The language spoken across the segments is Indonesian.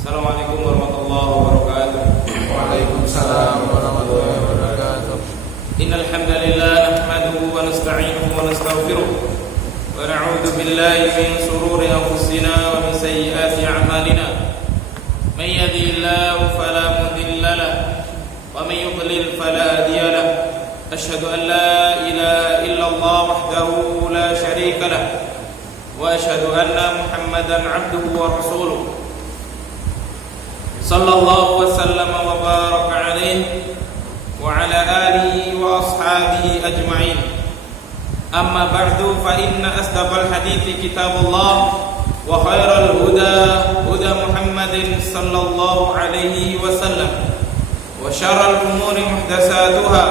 Assalamualaikum warahmatullahi wabarakatuh. Waalaikumsalam warahmatullahi wabarakatuh. Innal hamdalillah nahmaduhu wa nasta'inuhu wa nastaghfiruh wa na'udzu billahi min shururi anfusina wa min sayyiati a'malina. May yahdihillahu fala mudilla lahu wa may yudlil fala hadiya lahu. Asyhadu an la ilaha illallah wahdahu la syarika lahu wa asyhadu anna Muhammadan 'abduhu wa rasuluh. Sallallahu wa sallama wa baraka alaihi wa ala alihi wa ashabihi ajma'in. Amma ba'du, fa inna asdaqal hadithi kitabullah wa khairal huda huda Muhammadin sallallahu alaihi wasallam wa syarral umuri muhdatsatuha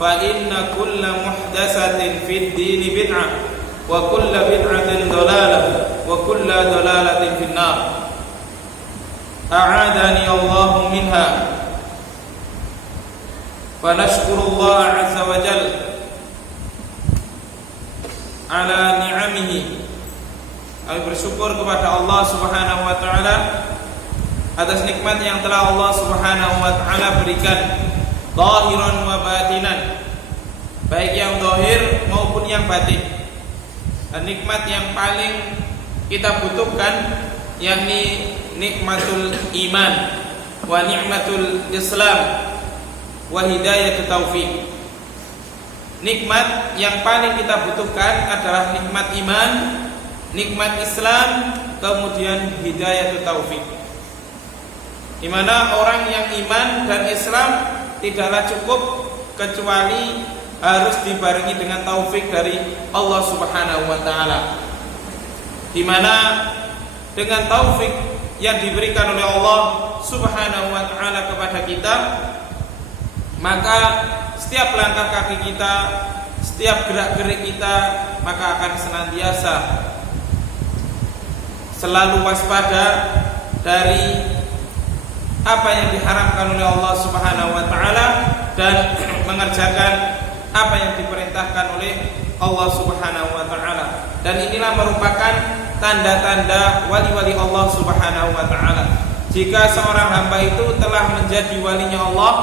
fa inna kulla muhdatsatin fid dini bid'ah wa kulla bid'atin dhalalah wa kulla dhalalatin fin nar. A'adani Allah minha. Fa nashkurullah azza wa jalla ala ni'amihi. Kami bersyukur kepada Allah Subhanahu wa taala atas nikmat yang telah Allah Subhanahu wa taala berikan, zahiran wa batinan, baik yang zahir maupun yang batin. Dan nikmat yang paling kita butuhkan yakni nikmatul iman wa nikmatul Islam wa hidayatut taufik. Nikmat yang paling kita butuhkan adalah nikmat iman, nikmat Islam, kemudian hidayatut taufik. Di mana orang yang iman dan Islam tidaklah cukup kecuali harus dibarengi dengan taufik dari Allah Subhanahu wa taala. Di mana dengan taufik yang diberikan oleh Allah Subhanahu wa taala kepada kita, maka setiap langkah kaki kita, setiap gerak-gerik kita maka akan senantiasa selalu waspada dari apa yang diharamkan oleh Allah Subhanahu wa taala dan mengerjakan apa yang diperintahkan oleh Allah Subhanahu wa taala. Dan inilah merupakan tanda-tanda wali-wali Allah Subhanahu wa taala. Jika seorang hamba itu telah menjadi walinya Allah,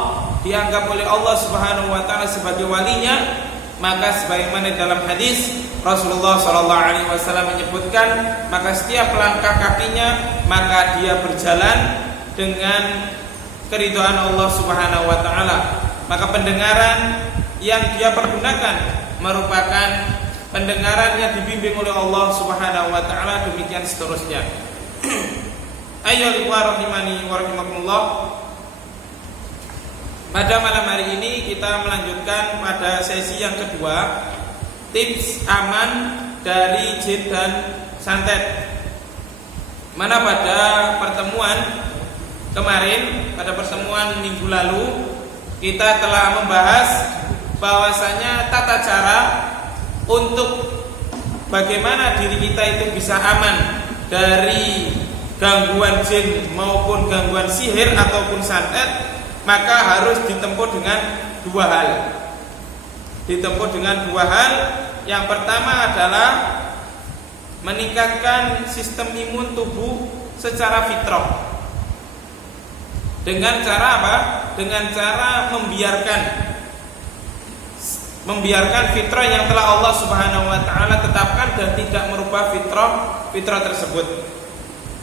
dianggap oleh Allah Subhanahu wa taala sebagai walinya, maka sebagaimana dalam hadis Rasulullah sallallahu alaihi wasallam menyebutkan, maka setiap langkah kakinya maka dia berjalan dengan keridhaan Allah Subhanahu wa taala. Maka pendengaran yang dia pergunakan merupakan pendengaran yang dibimbing oleh Allah Subhanahu wa taala, demikian seterusnya. Ayyuhal ikhwah rahimani wa rahimakumullah. Pada malam hari ini kita melanjutkan pada sesi yang kedua, tips aman dari jin dan santet. Mana pada pertemuan kemarin, pada pertemuan minggu lalu, kita telah membahas bahwasanya tata cara untuk bagaimana diri kita itu bisa aman dari gangguan jin maupun gangguan sihir ataupun santet, maka harus ditempuh dengan dua hal. Ditempuh dengan dua hal. Yang pertama adalah meningkatkan sistem imun tubuh secara fitrah. Dengan cara apa? Dengan cara membiarkan fitrah yang telah Allah Subhanahu wa taala tetapkan dan tidak merubah fitrah tersebut.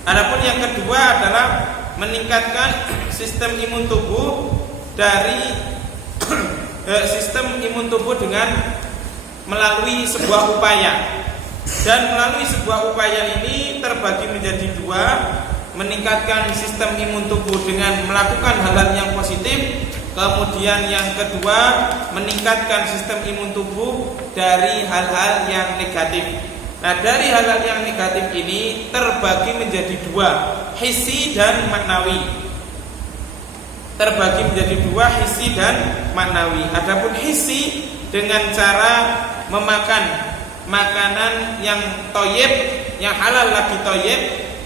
Adapun yang kedua adalah meningkatkan sistem imun tubuh dari sistem imun tubuh dengan melalui sebuah upaya. Dan melalui sebuah upaya ini terbagi menjadi dua. Meningkatkan sistem imun tubuh dengan melakukan hal-hal yang positif. Kemudian yang kedua, meningkatkan sistem imun tubuh dari hal-hal yang negatif. Nah, dari hal-hal yang negatif ini terbagi menjadi dua, hissi dan maknawi. Terbagi menjadi dua, hissi dan maknawi. Adapun hissi dengan cara memakan makanan yang thayyib, yang halal lagi thayyib,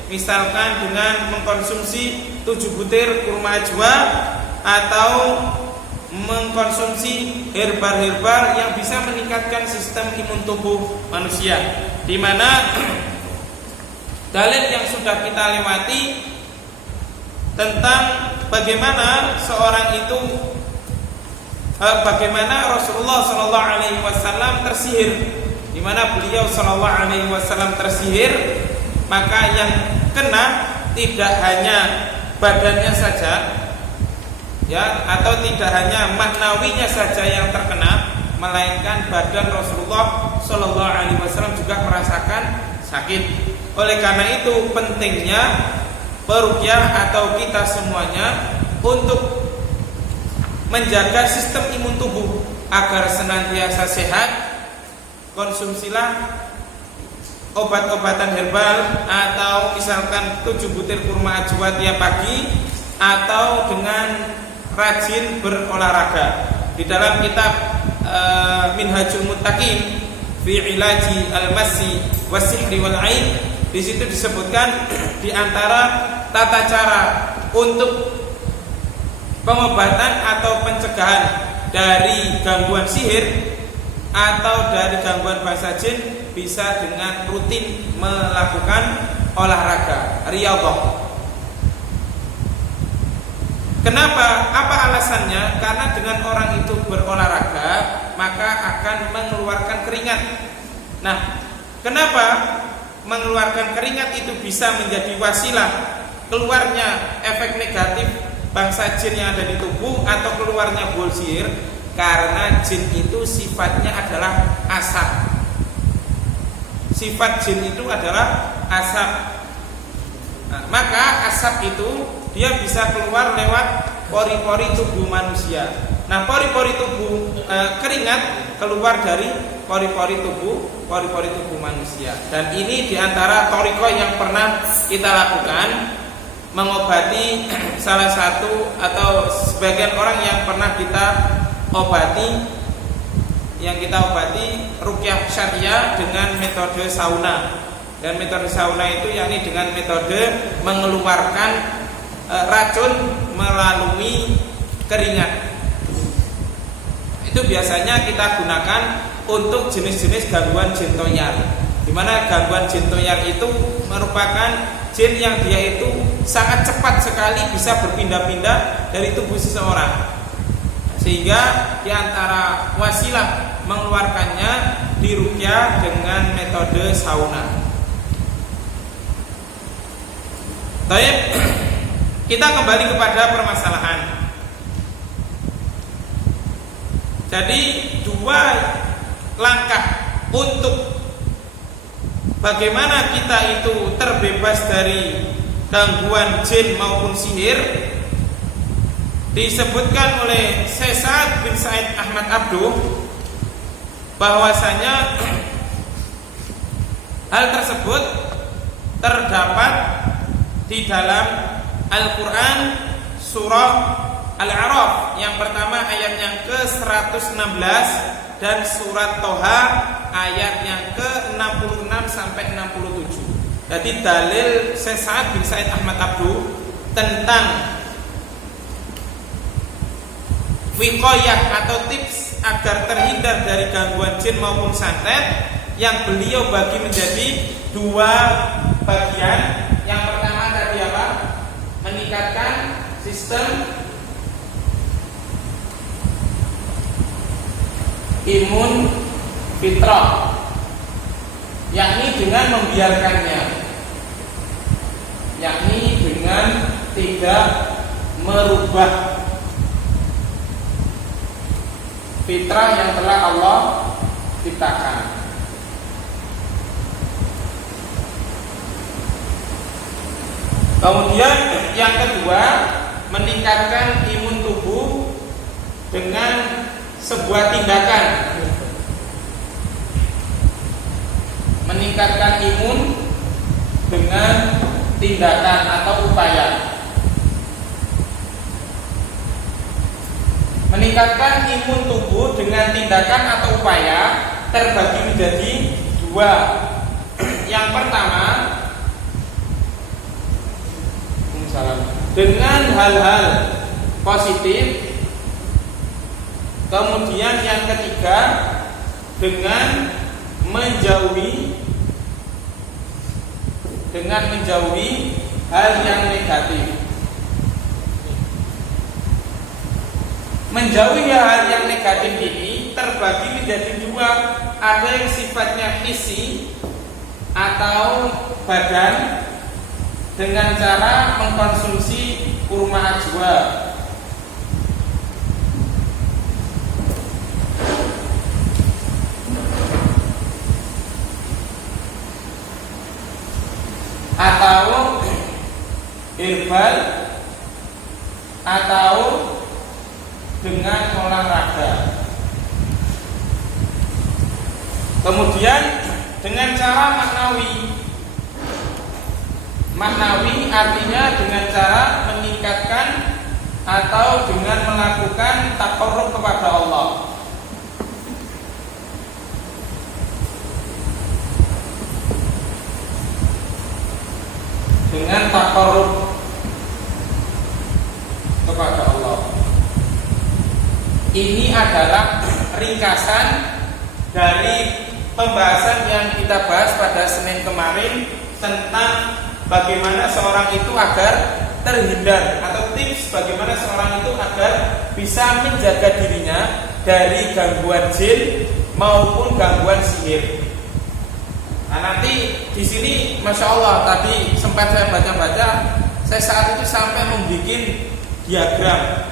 misalkan dengan mengkonsumsi 7 butir kurma ajwa atau mengkonsumsi herbal-herbal yang bisa meningkatkan sistem imun tubuh manusia, di mana dalil yang sudah kita lewati tentang bagaimana seorang itu bagaimana Rasulullah Shallallahu Alaihi Wasallam tersihir, di mana beliau Shallallahu Alaihi Wasallam tersihir, maka yang kena tidak hanya badannya saja, ya, atau tidak hanya maknawinya saja yang terkena, melainkan badan Rasulullah Shallallahu Alaihi Wasallam juga merasakan sakit. Oleh karena itu pentingnya peruqyah atau kita semuanya untuk menjaga sistem imun tubuh agar senantiasa sehat. Konsumsilah obat-obatan herbal atau misalkan 7 butir kurma ajwa tiap pagi, atau dengan rajin berolahraga. Di dalam kitab Minhajul Muttaqin fi ilaji al-masi was-sihri wal ain, di situ disebutkan di antara tata cara untuk pengobatan atau pencegahan dari gangguan sihir atau dari gangguan basa jin bisa dengan rutin melakukan olahraga riyadhah. Kenapa? Apa alasannya? Karena dengan orang itu berolahraga maka akan mengeluarkan keringat. Nah, kenapa mengeluarkan keringat itu bisa menjadi wasilah keluarnya efek negatif bangsa jin yang ada di tubuh atau keluarnya bol sihir? Karena jin itu sifatnya adalah asap. Sifat jin itu adalah asap. Nah, maka asap itu dia bisa keluar lewat pori-pori tubuh manusia. Nah, pori-pori tubuh keringat keluar dari pori-pori tubuh manusia. Dan ini diantara thariqah yang pernah kita lakukan, mengobati salah satu atau sebagian orang yang pernah kita obati, ruqyah syariah dengan metode sauna. Dan metode sauna itu yakni dengan metode mengeluarkan racun melalui keringat. Itu biasanya kita gunakan untuk jenis-jenis gangguan jin toyar, di mana gangguan jin toyar itu merupakan jin yang dia itu sangat cepat sekali bisa berpindah-pindah dari tubuh seseorang, sehingga di antara wasilah mengeluarkannya diruqyah dengan metode sauna. Baik, kita kembali kepada permasalahan. Jadi 2 langkah untuk bagaimana kita itu terbebas dari gangguan jin maupun sihir disebutkan oleh Syekh Sa'ad bin Sa'id Ahmad Abduh, bahwasanya hal tersebut terdapat di dalam Al-Quran surah Al-A'raf yang pertama ayat yang ke-116 dan surat Toha ayat yang ke-66 sampai 67. Jadi dalil Syekh Sa'ad bin Sa'id Ahmad Abduh tentang wiqayah atau tips agar terhindar dari gangguan jin maupun santet yang beliau bagi menjadi 2 bagian. Yang pertama tadi apa? Meningkatkan sistem imun fitrah, yakni dengan membiarkannya, yakni dengan tidak merubah fitrah yang telah Allah ciptakan. Kemudian yang kedua, meningkatkan imun tubuh dengan sebuah tindakan. Meningkatkan imun dengan tindakan atau upaya. Meningkatkan imun tubuh dengan tindakan atau upaya terbagi menjadi 2. Yang pertama, dengan hal-hal positif. Kemudian yang ketiga, dengan menjauhi hal yang negatif. Menjauhi hal yang negatif ini terbagi menjadi dua. Ada yang sifatnya hissi atau badan dengan cara mengkonsumsi kurma ajwa. Atau herbal atau dengan olahraga. Kemudian dengan cara maknawi. Maknawi artinya dengan cara meningkatkan atau dengan melakukan taqarrub kepada Allah. Dengan taqarrub kepada Allah. Ini adalah ringkasan dari pembahasan yang kita bahas pada Senin kemarin tentang bagaimana seorang itu agar terhindar, atau tips bagaimana seorang itu agar bisa menjaga dirinya dari gangguan jin maupun gangguan sihir. Nah, nanti di sini Masya Allah tadi sempat saya baca-baca, saya saat itu sampai membuat diagram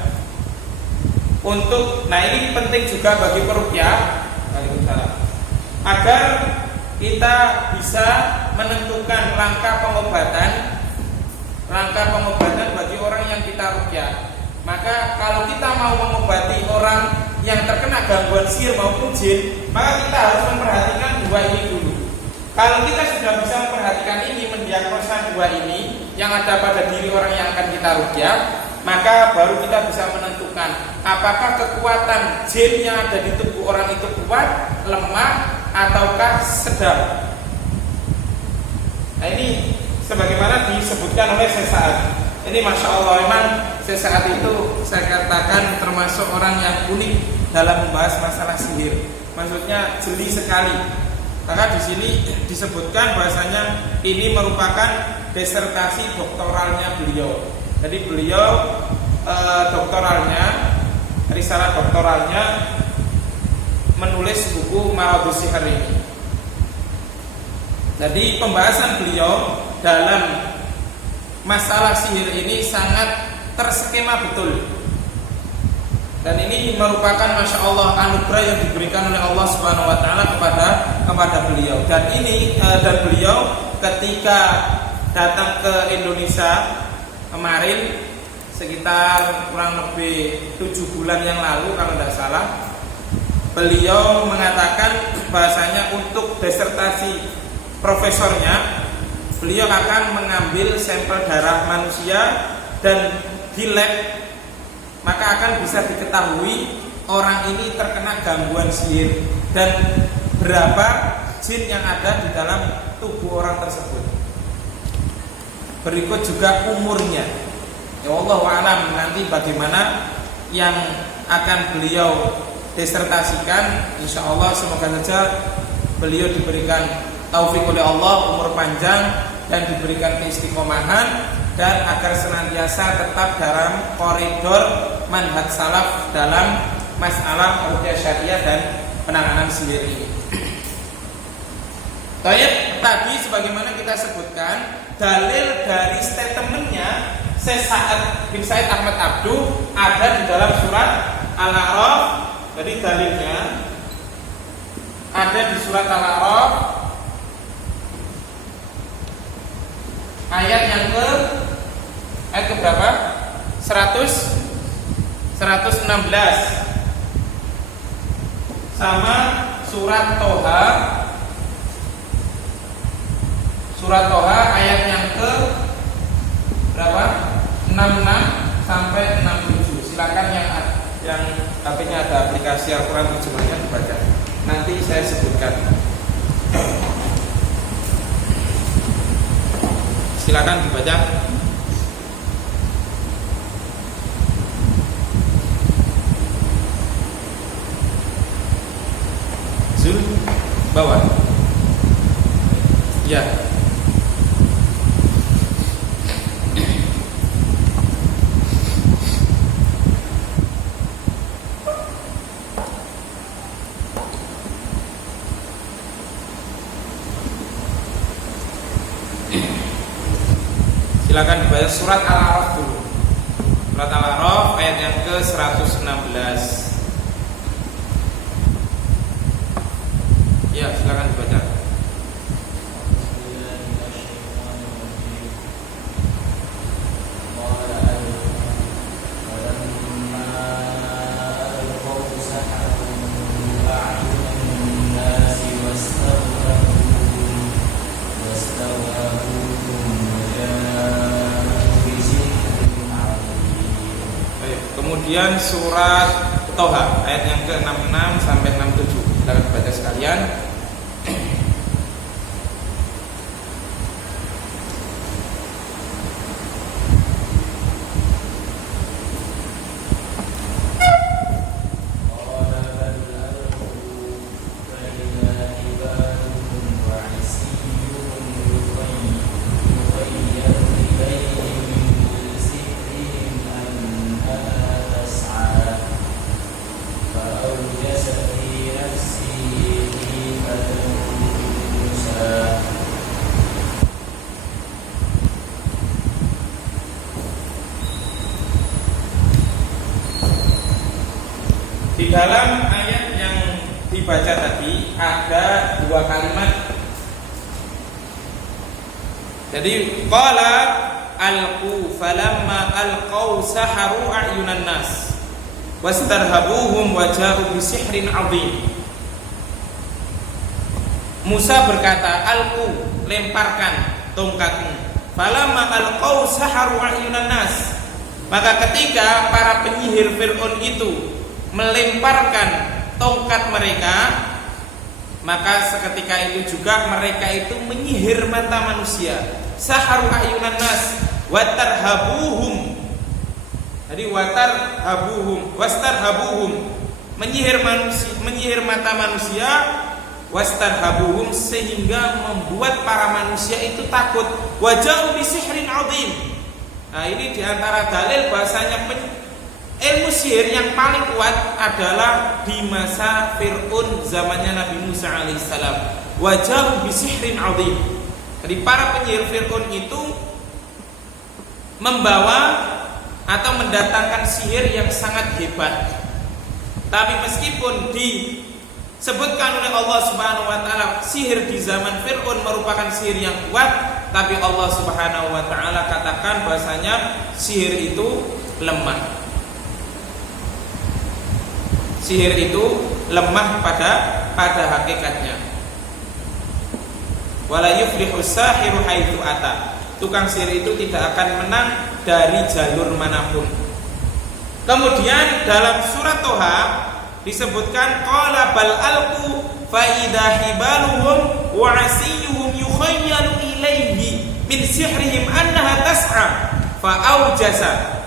untuk, nah ini penting juga bagi peruqyah agar kita bisa menentukan langkah pengobatan bagi orang yang kita ruqyah. Maka kalau kita mau mengobati orang yang terkena gangguan sihir maupun jin, maka kita harus memperhatikan dua ini dulu. Kalau kita sudah bisa memperhatikan ini, mendiagnosa dua ini yang ada pada diri orang yang akan kita ruqyah, maka baru kita bisa menentukan apakah kekuatan jin yang ada di tubuh orang itu kuat, lemah, ataukah sedang. Nah, ini sebagaimana disebutkan oleh Sesaat. Ini Masya Allah, memang Sesaat itu saya katakan termasuk orang yang unik dalam membahas masalah sihir. Maksudnya jeli sekali. Karena di sini disebutkan bahasanya ini merupakan disertasi doktoralnya beliau. Jadi beliau doktoralnya, risalah doktoralnya menulis buku Maradus Sihir ini. Jadi pembahasan beliau dalam masalah sihir ini sangat terskema betul. Dan ini merupakan Masya Allah anugerah yang diberikan oleh Allah Subhanahu Wa Taala kepada beliau. Dan ini dan beliau ketika datang ke Indonesia kemarin sekitar kurang lebih 7 bulan yang lalu kalau tidak salah, beliau mengatakan bahasanya untuk disertasi profesornya beliau akan mengambil sampel darah manusia dan di lab, maka akan bisa diketahui orang ini terkena gangguan sihir dan berapa jin yang ada di dalam tubuh orang tersebut. Berikut juga umurnya. Ya Allah wa'alam nanti bagaimana yang akan beliau disertasikan. Insya Allah semoga saja beliau diberikan taufik oleh Allah, umur panjang dan diberikan keistiqomahan, dan agar senantiasa tetap dalam koridor manhaj salaf dalam masalah ruqyah syariah dan penanganan sihir ini. Baik, tadi sebagaimana kita sebutkan, dalil dari statementnya Sesaat bin Said Ahmad Abduh ada di dalam surat Al-A'raf. Jadi dalilnya ada di surat Al-A'raf ayat yang ayat ke berapa? 116 sama surat Toha ayat yang ke berapa? 66 sampai 67. Silakan yang HP-nya ada aplikasi Al-Quran terjemahnya dibaca. Nanti saya sebutkan. Silakan dibaca. Zul bawah. Ya. Silakan dibaca surat Al-A'raf dulu. Surat Al-A'raf ayat yang ke-116. Ya, silakan dibaca. Kemudian surat Toha ayat yang ke-66 sampai 67. Kita akan baca sekalian. Di dalam ayat yang dibaca tadi ada dua kalimat. Jadi qala alqu falamma alqaw saharu a'yunan nas wastarhabuhum wa ja'u bisihrin 'adzim. Musa berkata, alqu, lemparkan tongkatmu. Falamma alqaw saharu a'yunan nas. Maka ketika para penyihir Fir'aun itu melemparkan tongkat mereka, maka seketika itu juga mereka itu menyihir mata manusia. Saharu ayunan nas watarhabuhum. Jadi watarhabuhum, wastarhabuhum, menyihir manusia, menyihir mata manusia, wastarhabuhum, sehingga membuat para manusia itu takut. Waja'u bisihrin 'adzim. Nah, ini diantara dalil bahasanya ilmu sihir yang paling kuat adalah di masa Fir'aun zamannya Nabi Musa alaihissalam. Waja'u bisihrin 'adzim. Jadi para penyihir Fir'aun itu membawa atau mendatangkan sihir yang sangat hebat. Tapi meskipun disebutkan oleh Allah Subhanahu wa taala sihir di zaman Fir'aun merupakan sihir yang kuat, tapi Allah Subhanahu wa taala katakan bahasanya sihir itu lemah. Sihir itu lemah pada hakikatnya. Wala yuflihu sahiru haitsu ata. Tukang sihir itu tidak akan menang dari jalur manapun. Kemudian dalam surat Toha disebutkan qala bal alqu fa idza hibaluhum wa asiyuhum yukhayyalu ilaihi min sihrihim annaha tas'a fa aujasa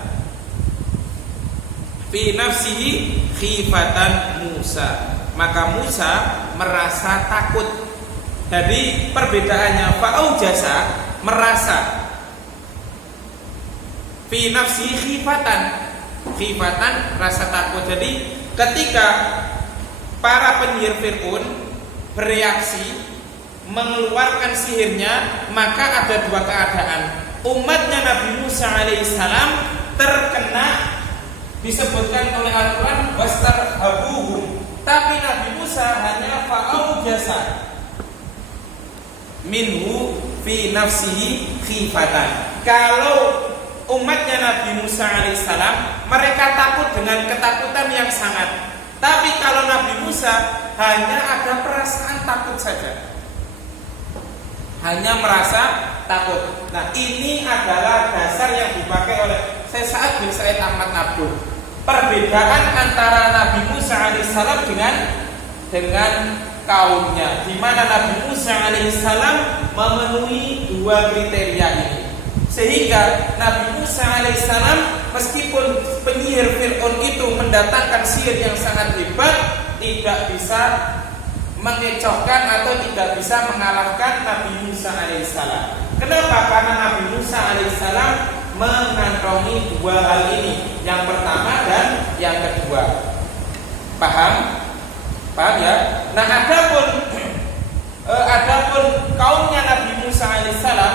fi nafsihi khifatan Musa. Maka Musa merasa takut. Jadi perbedaannya fa'aujasa, merasa, fi nafsihi khifatan, rasa takut. Jadi ketika para penyihir Fir'aun bereaksi mengeluarkan sihirnya, maka ada dua keadaan. Umatnya Nabi Musa alaihissalam terkena, disebutkan oleh Al-Quran wastarhabuhum, tapi Nabi Musa hanya fa'aujasa minhu fi nafsihi khifatan. Kalau umatnya Nabi Musa alaihissalam, mereka takut dengan ketakutan yang sangat. Tapi kalau Nabi Musa hanya ada perasaan takut saja, hanya merasa takut. Nah, ini adalah dasar yang dipakai oleh Sa'ad bin Sa'id Ahmad Abduh. Perbedaan antara Nabi Musa alaihissalam dengan kaumnya, di mana Nabi Musa alaihissalam memenuhi dua kriteria ini, sehingga Nabi Musa alaihissalam meskipun penyihir Fir'aun itu mendatangkan sihir yang sangat hebat, tidak bisa mengecohkan atau tidak bisa mengalahkan Nabi Musa alaihissalam. Kenapa? Karena Nabi Musa alaihissalam mengantongi dua hal ini, yang pertama dan yang kedua. Paham ya? Nah, adapun kaumnya Nabi Musa alaihissalam,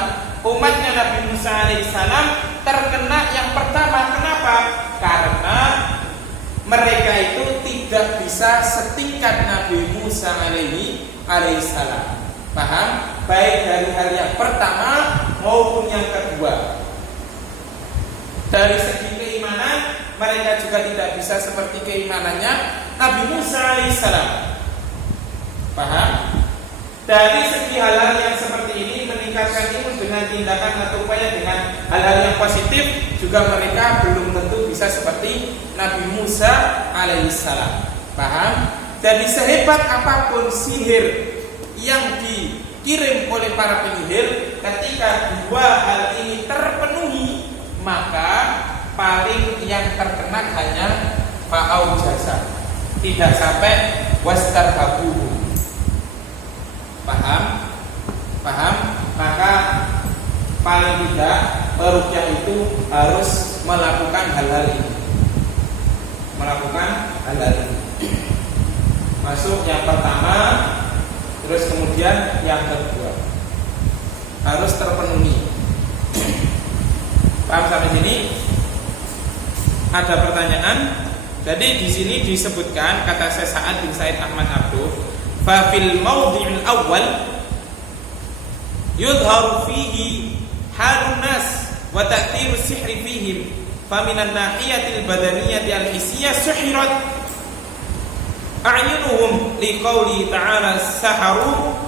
umatnya Nabi Musa alaihissalam terkena yang pertama. Kenapa? Karena mereka itu tidak bisa setingkat Nabi Musa alaihissalam. Paham? Baik dari hal yang pertama maupun yang kedua. Dari segi keimanan mereka juga tidak bisa seperti keimanannya Nabi Musa alaihissalam. Paham? Dari segi hal-hal yang seperti ini meningkatkan iman dengan tindakan atau upaya dengan hal-hal yang positif, juga mereka belum tentu bisa seperti Nabi Musa alaihissalam. Paham? Jadi sehebat apapun sihir yang dikirim oleh para penyihir, ketika dua hal ini terpenuhi, maka paling yang terkena hanya fa'au jasa, tidak sampai wastarhabuhu. Paham? Maka paling tidak peruqyah itu harus melakukan hal-hal ini. Masuk yang pertama, terus kemudian yang kedua harus terpenuhi. Paham sampai sini? Ada pertanyaan? Jadi di sini disebutkan kata Syekh Sa'ad bin Said Ahmad Abduh, fa fil mawdhi'il awwal yudharu fihi halun nas wa ta'thiru sihri fihim, fa minan nahiyatil badaniyati al-hissiyah suhirat a'yunuhum liqauli ta'ala saharu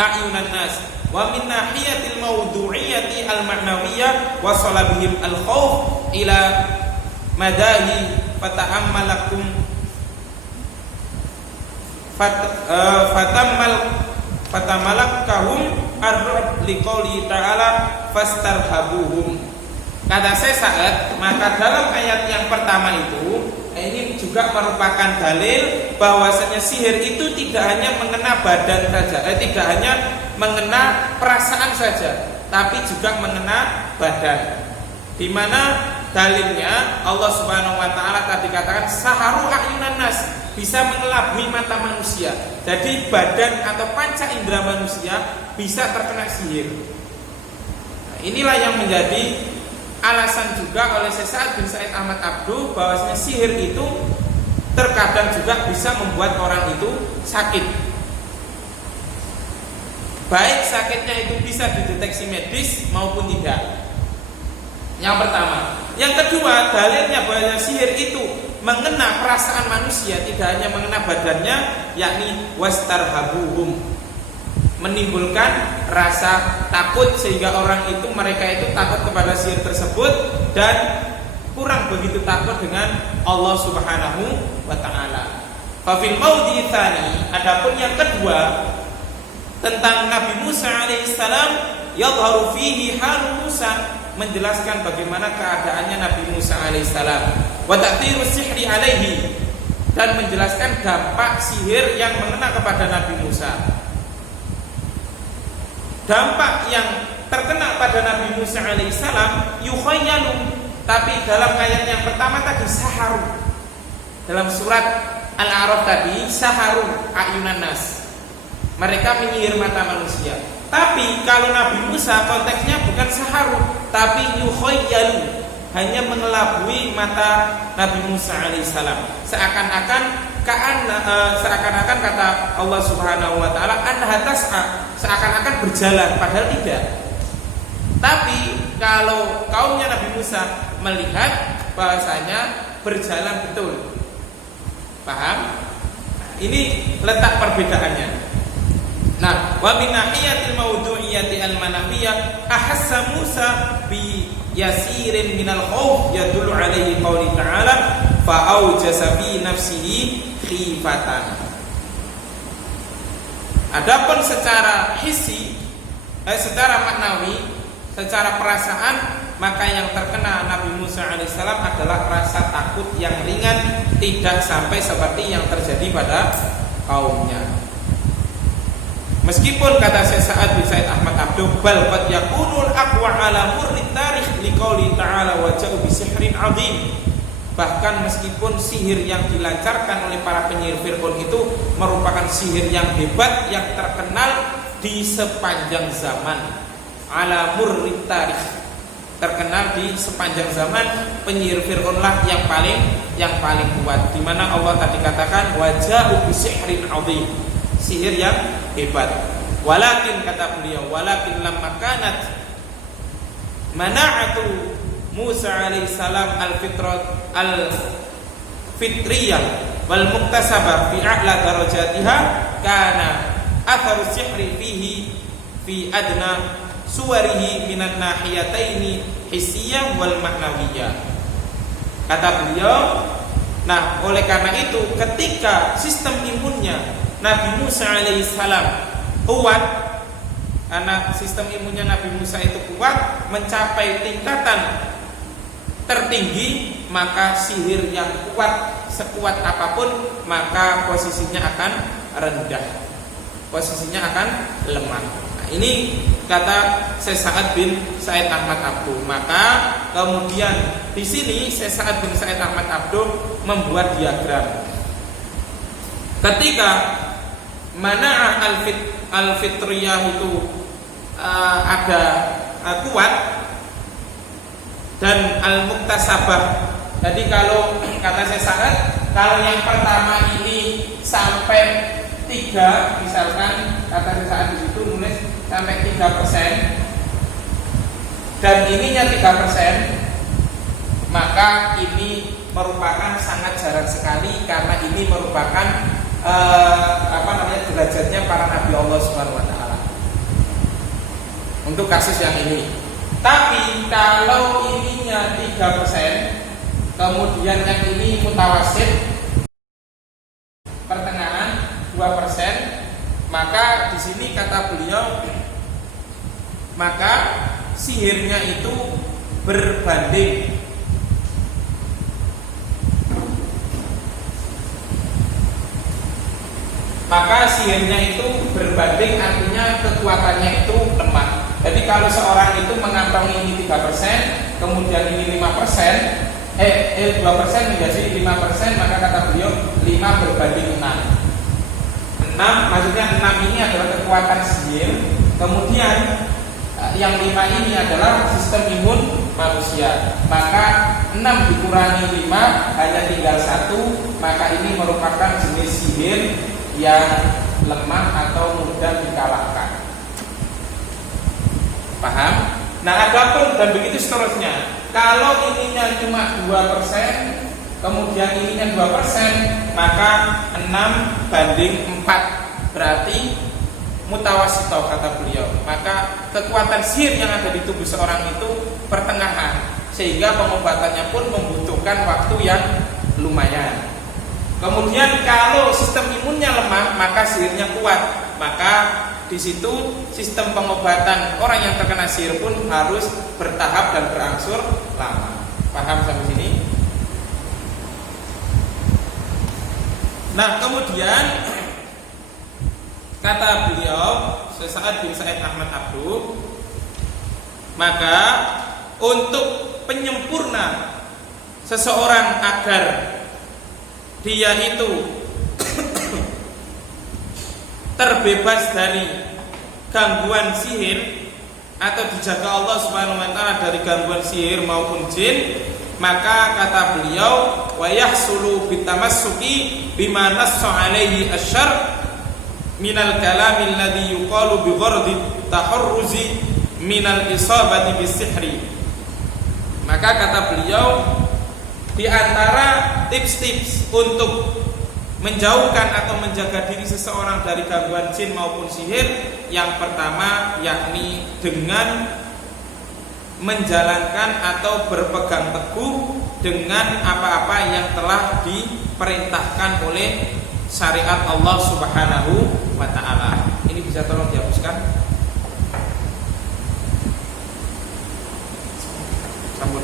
a'yunan nas, wa min nahiyatil mawdu'iyyati al-ma'nawiyyah wa salabihim al-khawf ila madahi fata'ammalakum fatamalakahum ar-ru'b liqauli ta'ala fastarhabuhum. Kata Syekh Sa'ad, maka dalam ayat yang pertama itu ini juga merupakan dalil bahwasanya sihir itu tidak hanya mengena badan saja, tidak hanya mengena perasaan saja, tapi juga mengena badan. Di mana dalilnya Allah Subhanahu wa taala tadi katakan saharu a'yunan nas, bisa mengelabui mata manusia. Jadi badan atau panca indera manusia bisa terkena sihir. Nah, inilah yang menjadi alasan juga oleh Syekh Sa'ad bin Said Ahmad Abduh bahwasanya sihir itu terkadang juga bisa membuat orang itu sakit. Baik sakitnya itu bisa dideteksi medis maupun tidak. Yang pertama. Yang kedua, dalilnya bahwa sihir itu mengena perasaan manusia, tidak hanya mengena badannya, yakni wastarhabuhum, menimbulkan rasa takut sehingga mereka itu takut kepada sihir tersebut dan kurang begitu takut dengan Allah Subhanahu wa taala. Fa fil maudhi tsani, adapun yang kedua tentang Nabi Musa alaihissalam, yadhharu fihi hal Musa, menjelaskan bagaimana keadaannya Nabi Musa alaihissalam, wa ta'thiru sihri alaihi, dan menjelaskan dampak sihir yang mengena kepada Nabi Musa. Dampak yang terkena pada Nabi Musa alaihissalam yukhayyalu, tapi dalam ayat yang pertama tadi saharu, dalam surat Al-A'raf tadi saharu a'yunan nas, mereka menyihir mata manusia. Tapi kalau Nabi Musa konteksnya bukan saharu, tapi yukhayyalu, hanya mengelabui mata Nabi Musa alaihissalam. Seakan-akan kata Allah Subhanahu wa taala, anha tas'a, seakan-akan berjalan padahal tidak. Tapi kalau kaumnya Nabi Musa melihat bahasanya berjalan betul. Paham? Ini letak perbedaannya. Nah, wa min nahiyatil mawdu'iyyati al-manawiyah ahassa Musa bi yasirin minal khauf yadullu alaihi qauli ta'ala fa aujasa bi nafsihi khifatan. Adapun secara hissi, secara maknawi, secara perasaan, maka yang terkena Nabi Musa alaihissalam adalah rasa takut yang ringan, tidak sampai seperti yang terjadi pada kaumnya. Meskipun kata Syekh Sa'ad bin Said Ahmad Abduh, bal qad yakunul aqwa ala murri tarikh liqauli ta'ala wa ja'u bi sihrin 'adzim. Bahkan meskipun sihir yang dilancarkan oleh para penyihir Fir'aun itu merupakan sihir yang hebat, yang terkenal di sepanjang zaman. ala murrit tarikh, terkenal di sepanjang zaman. Penyihir Fir'aun lah yang paling kuat, di mana Allah tadi katakan waja'u bisihrin 'adzim, sihir yang hebat. Walakin, kata beliau, walakin lamma kanat mana'atu Musa alaihissalam al-fitriyah wal muktasabah fi a'la darajatiha, kana atharu sihri fihi fi adna suwarihi minan nahiyataini hissiyah wal ma'nawiyah. Kata beliau, nah oleh karena itu ketika sistem imunnya Nabi Musa alaihissalam kuat, karena sistem imunnya Nabi Musa itu kuat mencapai tingkatan tertinggi, maka sihir yang kuat sekuat apapun maka posisinya akan rendah, posisinya akan lemah. Nah, ini kata Syekh Sa'ad bin Said Ahmad Abduh. Maka kemudian di sini Syekh Sa'ad bin Said Ahmad Abduh membuat diagram. Ketika mana'ah al-fitriyah itu ada kuat, dan al-muktasabah. Jadi kalau kata Syekh Sa'ad, kalau yang pertama ini sampai 3, misalkan kata Syekh Sa'ad di situ nulis sampai 3%, dan ininya 3%, maka ini merupakan sangat jarang sekali, karena ini merupakan derajatnya para nabi Allah Subhanahu wa taala. Untuk kasus yang ini. Tapi kalau ininya 3%, kemudian yang ini mutawasid, pertengahan 2%, maka di sini kata beliau, maka sihirnya itu berbanding artinya kekuatannya itu lemah. Jadi kalau seorang itu mengantongi ini 3%, kemudian ini 5%, 2% menjadi 5%, maka kata beliau 5 berbanding 6. 6 maksudnya 6 ini adalah kekuatan sihir, kemudian yang 5 ini adalah sistem imun manusia. Maka 6 dikurangi 5 hanya tinggal 1, maka ini merupakan jenis sihir yang lemah atau mudah dikalahkan. Paham? Nah, adapun dan begitu seterusnya. Kalau ininya cuma 2%, kemudian ininya 2%, maka 6:4, berarti mutawasito kata beliau. Maka kekuatan sihir yang ada di tubuh seorang itu pertengahan, sehingga pengobatannya pun membutuhkan waktu yang lumayan. Kemudian kalau sistem imunnya lemah, maka sihirnya kuat. Maka di situ sistem pengobatan orang yang terkena sihir pun harus bertahap dan berangsur lama. Paham sampai sini? Nah, kemudian kata beliau Syekh Sa'ad bin Said Ahmad Abduh, maka untuk penyempurna seseorang agar dia itu terbebas dari gangguan sihir atau dijaga Allah Subhanahu wa taala dari gangguan sihir maupun jin, maka kata beliau wa yahsulu bitamassuki bima nassa alaihi asyar minal kalami alladhi yuqalu bi ghardi taharruzi minal isabati bisihri. Maka kata beliau, di antara tips-tips untuk menjauhkan atau menjaga diri seseorang dari gangguan jin maupun sihir, yang pertama yakni dengan menjalankan atau berpegang teguh dengan apa-apa yang telah diperintahkan oleh syariat Allah Subhanahu wa taala. Ini bisa tolong dihapuskan. Sambung.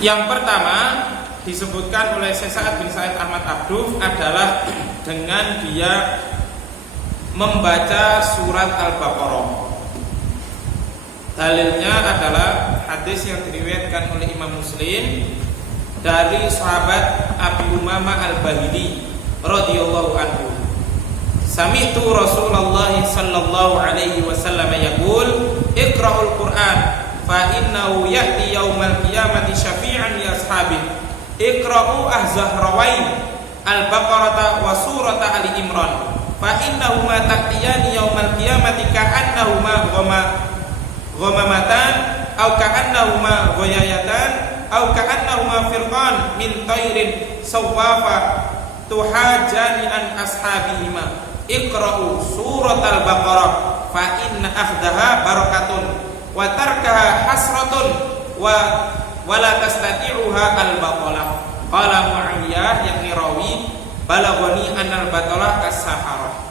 Yang pertama disebutkan oleh Syekh Sa'ad bin Sa'id Ahmad Abduh adalah dengan dia membaca surat Al-Baqarah. Dalilnya adalah hadis yang diriwayatkan oleh Imam Muslim dari sahabat Abi Umamah Al-Bahili radhiyallahu anhu. Sami'tu Rasulullah sallallahu alaihi wasallam yaqul, "Iqra'ul Qur'an fa innahu ya'ti yaumal qiyamati syafi'an li ashabihi. Iqra'u az-Zahrawain Al-Baqarah wa surata Ali Imran. Fa innahuma ta'tiyani yaumal qiyamati ka'annahuma ghamamatan aw ka'annahuma ghayayatan aw ka'annahuma firqan min tayrin sawwafa tuhajani an ashabihima. Iqra'u surat Al-Baqarah fa inna akhdaha barakatun wa tarkaha hasratun wa la tastati'uha al-batalah." Qala Mu'awiyah yakni rawi, "Balaghani anal batalah as-saharah."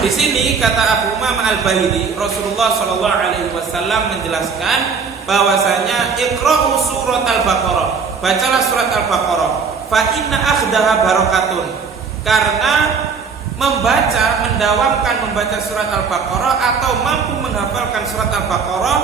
Di sini kata Abu Umamah Al-Bahili, Rasulullah sallallahu alaihi wasallam menjelaskan bahwasanya iqra'u surat Al-Baqarah, bacalah surat Al-Baqarah, fa inna akhdaha barakatun, karena mendawamkan membaca surat Al-Baqarah atau mampu menghafalkan surat Al-Baqarah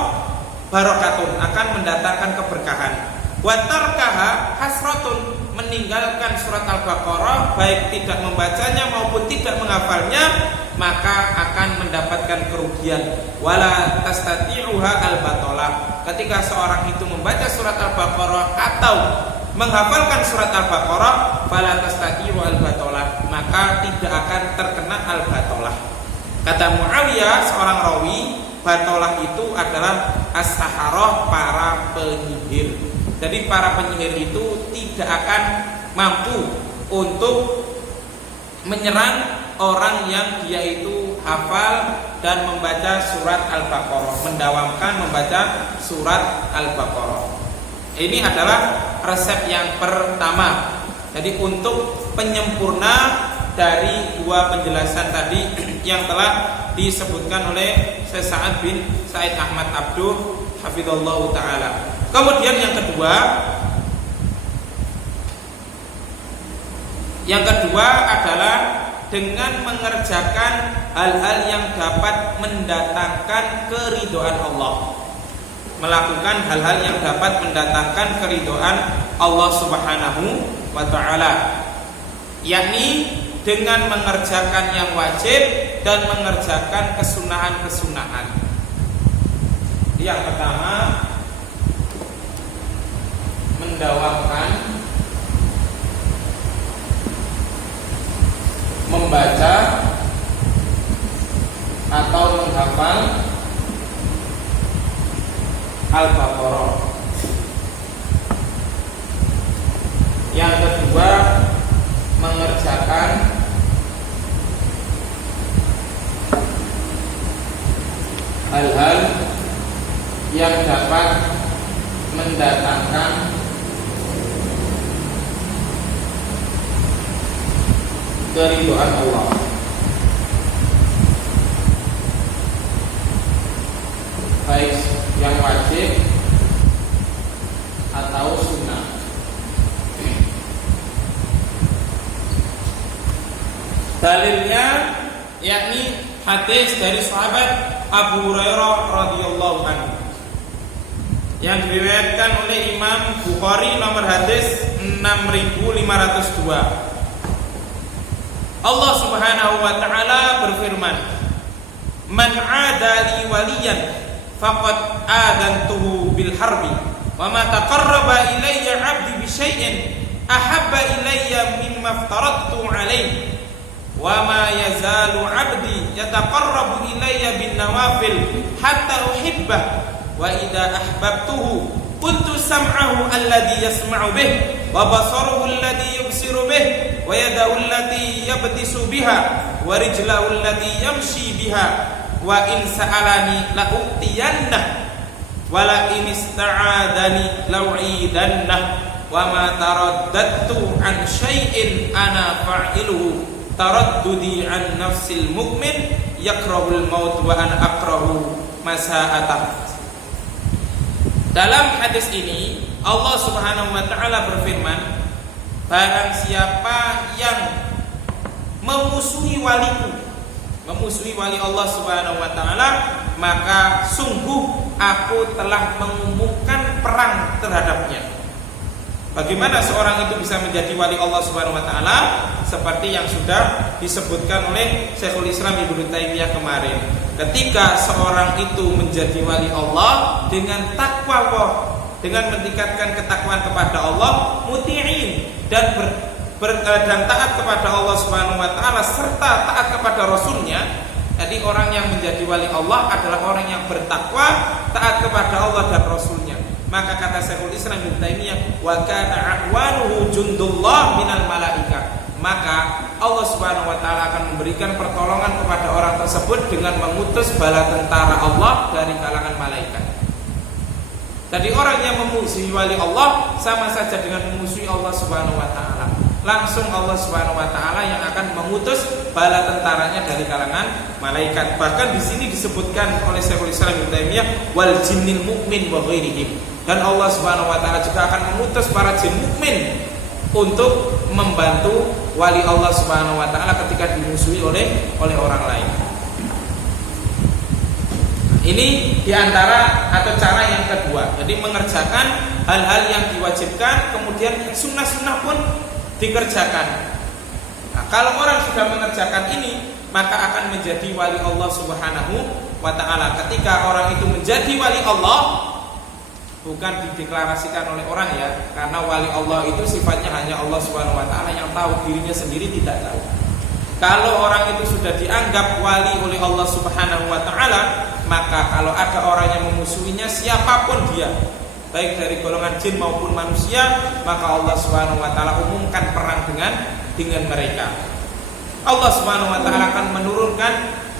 barakatun, akan mendatangkan keberkahan. Wa tarkaha hasratun, meninggalkan surat Al-Baqarah baik tidak membacanya maupun tidak menghafalnya maka akan mendapatkan kerugian. Wala tastati'uha al-batalah, ketika seorang itu membaca surat Al-Baqarah atau menghafalkan surat Al-Baqarah, fala tastati'u al-batalah, maka tidak akan terkena al-batalah. Kata Muawiyah seorang rawi, batalah itu adalah as-saharah, para penyihir. Jadi para penyihir itu tidak akan mampu untuk menyerang orang yang dia itu hafal dan membaca surat Al-Baqarah, mendawamkan membaca surat Al-Baqarah. Ini adalah resep yang pertama. Jadi untuk penyempurna dari dua penjelasan tadi yang telah disebutkan oleh Syekh Sa'ad bin Sa'id Ahmad Abduh hafizallahu taala. Kemudian yang kedua adalah dengan mengerjakan hal-hal yang dapat mendatangkan keridhaan Allah. Melakukan hal-hal yang dapat mendatangkan keridhaan Allah Subhanahu wa taala, yakni dengan mengerjakan yang wajib dan mengerjakan kesunahan-kesunahan. Yang pertama, mendawamkan membaca atau menghafal Al-Baqarah. Yang kedua, mengerjakan hal-hal yang dapat mendatangkan keridhaan Allah. Baik yang wajib atau sunnah. Dalilnya yakni hadis dari sahabat Abu Hurairah radhiyallahu anhu yang diriwayatkan oleh Imam Bukhari nomor hadis 6502. Allah Subhanahu wa taala berfirman, "Man 'ada li waliyan faqad adantuhu bil harbi wa ma taqarraba ilayya 'abdi bi syai'in ahabba ilayya mimma aftaradtu 'alaihi wa ma yazalu 'abdi yataqarrabu ilayya bin nawafil hatta uhibbah wa idza ahbabtuhu kuntu sam'ahu alladhi yasma'u bih wa basaruhu alladhi yubsiru bih wa yadahu allati yabtisu biha wa rijlahu allati yamshi biha wa in sa'alani la u'tiyannah wa la in ista'adani la u'idannah wa ma taraddadtu an syai'in ana fa'iluhu taraddudi an nafsil mu'min yakrahul maut wa ana akrahu masa'atah." Dalam hadis ini Allah Subhanahu wa taala berfirman, barang siapa yang memusuhi waliku, memusuhi wali Allah Subhanahu wa taala, maka sungguh aku telah mengumumkan perang terhadapnya. Bagaimana seorang itu bisa menjadi wali Allah Subhanahu wa taala? Seperti yang sudah disebutkan oleh Syekhul Islam Ibnu Taimiyah kemarin. Ketika seorang itu menjadi wali Allah dengan takwa, dengan meningkatkan ketakwaan kepada Allah, muti'in dan dan taat kepada Allah Subhanahu wa taala serta taat kepada Rasulnya. Jadi orang yang menjadi wali Allah adalah orang yang bertakwa, taat kepada Allah dan Rasulnya. Maka kata Syekhul Islam Ibnu Taimiyah, wa kana a'wanuhu jundullah minal malaika. Maka Allah Subhanahu wa taala akan memberikan pertolongan kepada orang tersebut dengan mengutus bala tentara Allah dari kalangan malaikat. Jadi orang yang memusuhi wali Allah sama saja dengan memusuhi Allah Subhanahu wa taala. Langsung Allah Subhanahu wa taala yang akan mengutus bala tentaranya dari kalangan malaikat. Bahkan di sini disebutkan oleh Syekhul Islam Ibnu Taimiyah wal jinnil mu'min wa ghairihim. Dan Allah Subhanahu wa taala juga akan mengutus para jin mukmin untuk membantu wali Allah Subhanahu wa taala ketika dimusuhi oleh orang lain. Ini diantara atau cara yang kedua. Jadi mengerjakan hal-hal yang diwajibkan, kemudian sunnah-sunnah pun dikerjakan. Nah, kalau orang sudah mengerjakan ini, maka akan menjadi wali Allah Subhanahu wa taala. Ketika orang itu menjadi wali Allah, bukan dideklarasikan oleh orang ya, karena wali Allah itu sifatnya hanya Allah Subhanahu wa taala yang tahu, dirinya sendiri tidak tahu. Kalau orang itu sudah dianggap wali oleh Allah Subhanahu wa taala, maka kalau ada orang yang memusuhinya, siapapun dia, baik dari golongan jin maupun manusia, maka Allah Subhanahu wa taala umumkan perang dengan mereka. Allah Subhanahu wa taala akan menurunkan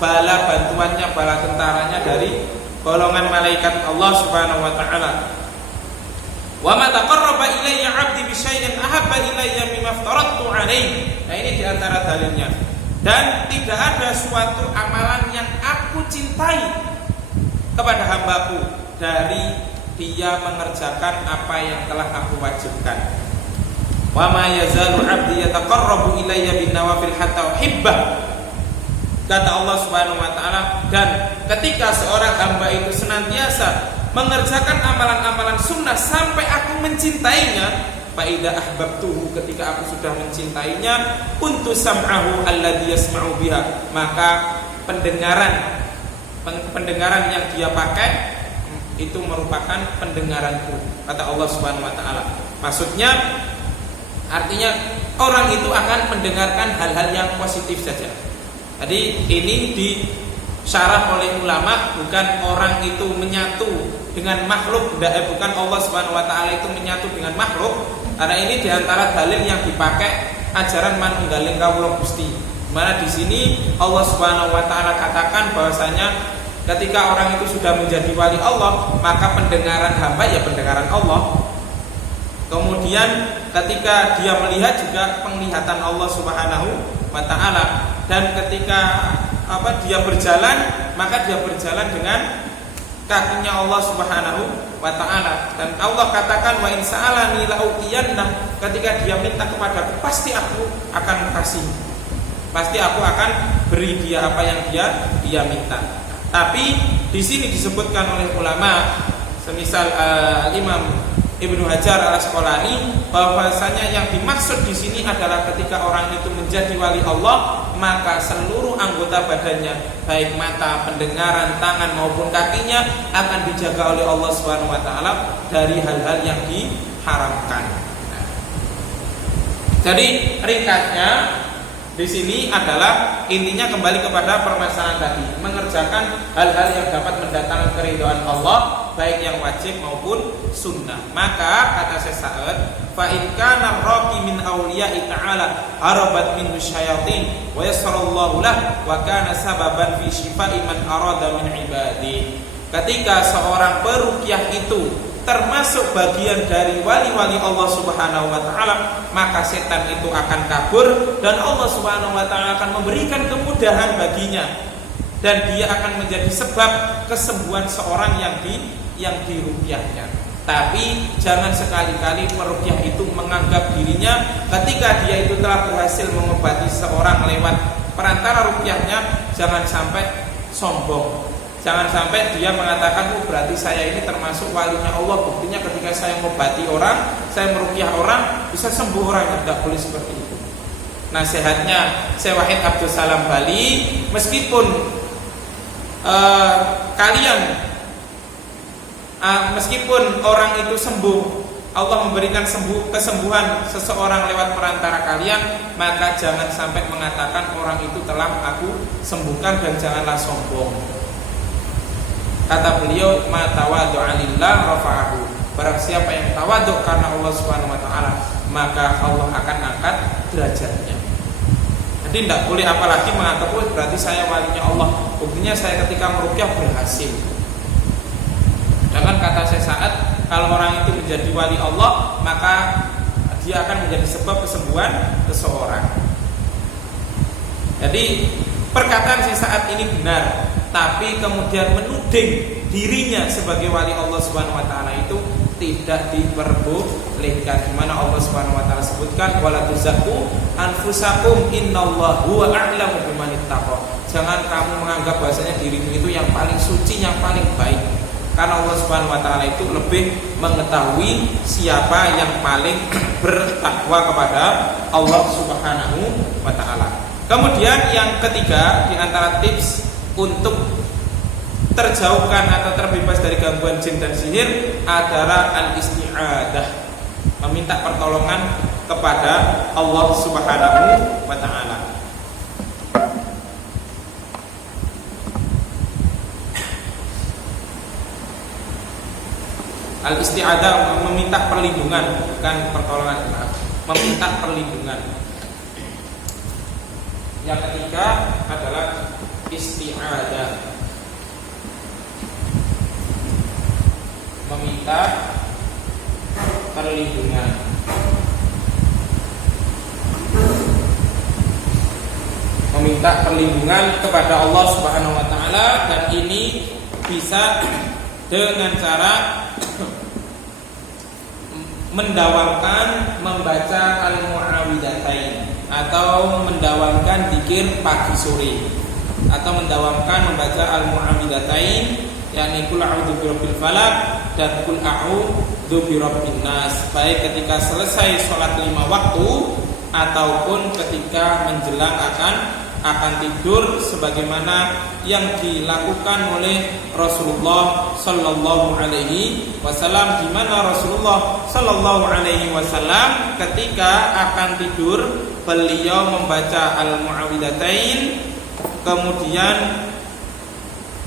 bala bantuannya, bala tentaranya dari golongan malaikat Allah Subhanahu wa taala. Wa ma taqarraba ilayya 'abdi bi syai'in ahabba ilayya mimma aftaradtu 'alaihi. Nah, ini di antara dalilnya. Dan tidak ada suatu amalan yang aku cintai kepada hambaku dari dia mengerjakan apa yang telah aku wajibkan. Wa ma yazalu 'abdi yataqarrabu ilayya bin nawafil hatta uhibbah. Kata Allah Subhanahu wa taala, dan ketika seorang hamba itu senantiasa mengerjakan amalan-amalan sunnah sampai aku mencintainya, fa idza ahbabtuhu, ketika aku sudah mencintainya, kuntu sam'ahu alladhi yasma'u biha, maka pendengaran yang dia pakai itu merupakan pendengaranku, kata Allah Subhanahu wa taala. Maksudnya artinya orang itu akan mendengarkan hal-hal yang positif saja. Jadi ini disyarah oleh ulama, bukan orang itu menyatu dengan makhluk, bukan Allah Subhanahu wa taala itu menyatu dengan makhluk. Karena ini diantara dalil yang dipakai ajaran manunggaling kawula Gusti. Mana di sini Allah Subhanahu wa taala katakan bahwasanya ketika orang itu sudah menjadi wali Allah, maka pendengaran hamba ya pendengaran Allah. Kemudian ketika dia melihat juga penglihatan Allah Subhanahu wa taala. Dan ketika dia berjalan, maka dia berjalan dengan kakinya Allah Subhanahu wa taala. Dan Allah katakan wa in sa'alani la'utiyanna, ketika dia minta kepadaku pasti aku akan kasih. Pasti aku akan beri dia apa yang dia minta. Tapi di sini disebutkan oleh ulama semisal Imam Ibnu Hajar Al-Asqalani bahwasanya yang dimaksud di sini adalah ketika orang itu menjadi wali Allah, maka seluruh anggota badannya, baik mata, pendengaran, tangan maupun kakinya akan dijaga oleh Allah Subhanahu wa taala dari hal-hal yang diharamkan. Jadi ringkasnya di sini adalah intinya kembali kepada permasalahan tadi, mengerjakan hal-hal yang dapat mendatangkan keridhaan Allah, baik yang wajib maupun sunnah. Maka kata Syekh Sa'ad, fa in kana raqi min awliya'i ta'ala harabat minhu syayatin wa yassarallahu lah wa kana sababan fi syifa'i man arada min ibadi. Ketika seorang peruqyah itu termasuk bagian dari wali-wali Allah Subhanahu wa taala, maka setan itu akan kabur dan Allah Subhanahu wa taala akan memberikan kemudahan baginya dan dia akan menjadi sebab kesembuhan seorang yang diruqyahnya. Tapi jangan sekali-kali peruqyah itu menganggap dirinya ketika dia itu telah berhasil mengobati seorang lewat perantara ruqyahnya, jangan sampai sombong. Jangan sampai dia mengatakan, berarti saya ini termasuk walinya Allah. Buktinya ketika saya mengobati orang, saya meruqyah orang, bisa sembuh orangnya. Tidak boleh seperti itu. Nasihatnya Syekh Wahid Abdul Salam Bali, meskipun meskipun orang itu sembuh, Allah memberikan kesembuhan seseorang lewat perantara kalian, maka jangan sampai mengatakan orang itu telah aku sembuhkan, dan janganlah sombong. Kata beliau, ma tawaddu'a lillah rafa'ahu. Barang siapa yang tawadhu karena Allah Subhanahu wa taala, maka Allah akan angkat derajatnya. Jadi tidak boleh apalagi menganggap, berarti saya walinya Allah. Buktinya saya ketika meruqyah berhasil. Jangan kata saya saat, kalau orang itu menjadi wali Allah, maka dia akan menjadi sebab kesembuhan seseorang. Jadi perkataan saya saat ini benar, tapi kemudian menuding dirinya sebagai wali Allah Subhanahu wa taala itu tidak diperbolehkan. Di mana Allah Subhanahu wa taala sebutkan, wala tuzakku anfusakum innallaha huwa a'lamu biman ittaqa. Jangan kamu menganggap bahasanya dirimu itu yang paling suci, yang paling baik. Karena Allah Subhanahu wa taala itu lebih mengetahui siapa yang paling bertakwa kepada Allah Subhanahu wa taala. Kemudian yang ketiga di antara tips untuk terjauhkan atau terbebas dari gangguan jin dan sihir adalah al-isti'adah, meminta pertolongan kepada Allah Subhanahu wa taala. Al-isti'adah meminta perlindungan, bukan pertolongan, maaf, meminta perlindungan. Yang ketiga adalah isti'adah, meminta perlindungan. Meminta perlindungan kepada Allah Subhanahu wa taala, dan ini bisa dengan cara mendawamkan membaca al-mu'awwidhatain, atau mendawamkan zikir pagi sore, atau mendawamkan membaca al-mu'awwidhatain, yakni qul a'udzu birabbil falaq dan qul a'udzu birabbin nas, baik ketika selesai sholat 5 waktu ataupun ketika menjelang akan tidur, sebagaimana yang dilakukan oleh Rasulullah sallallahu alaihi wasallam, di mana Rasulullah sallallahu alaihi wasallam ketika akan tidur beliau membaca al-mu'awwidhatain, kemudian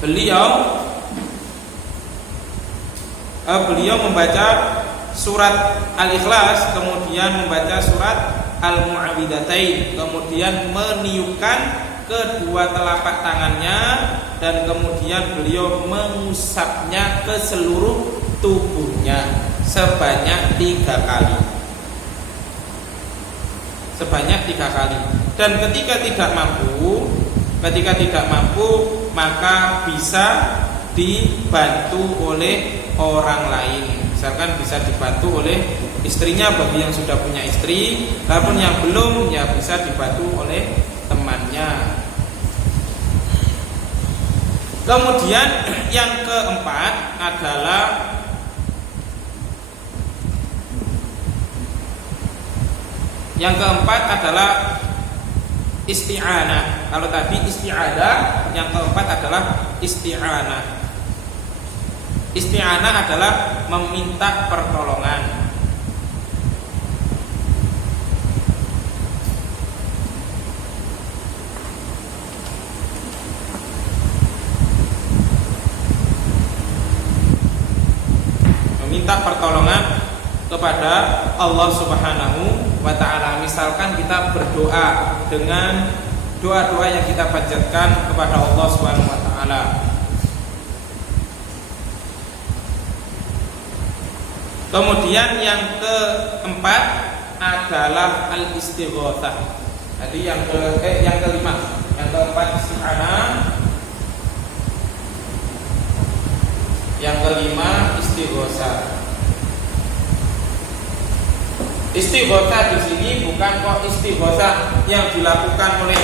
beliau membaca surat Al-Ikhlas, kemudian membaca surat Al-Mu'awwidhatain, kemudian meniupkan kedua telapak tangannya, dan kemudian beliau mengusapnya ke seluruh tubuhnya sebanyak 3 kali. Dan ketika tidak mampu maka bisa dibantu oleh orang lain. Misalkan bisa dibantu oleh istrinya bagi yang sudah punya istri, walaupun yang belum ya bisa dibantu oleh temannya. Kemudian yang keempat adalah isti'anah. Kalau tadi isti'adah, yang keempat adalah isti'anah. Isti'anah adalah meminta pertolongan. Meminta pertolongan kepada Allah Subhanahu wa ta'ala. Misalkan kita berdoa dengan doa-doa yang kita panjatkan kepada Allah Subhanahu wa ta'ala. Kemudian yang keempat adalah al-istighatsah. Tadi yang kelima, yang keempat isti'anah, yang kelima istighatsah. Istighosah di sini bukan kok istighosah yang dilakukan oleh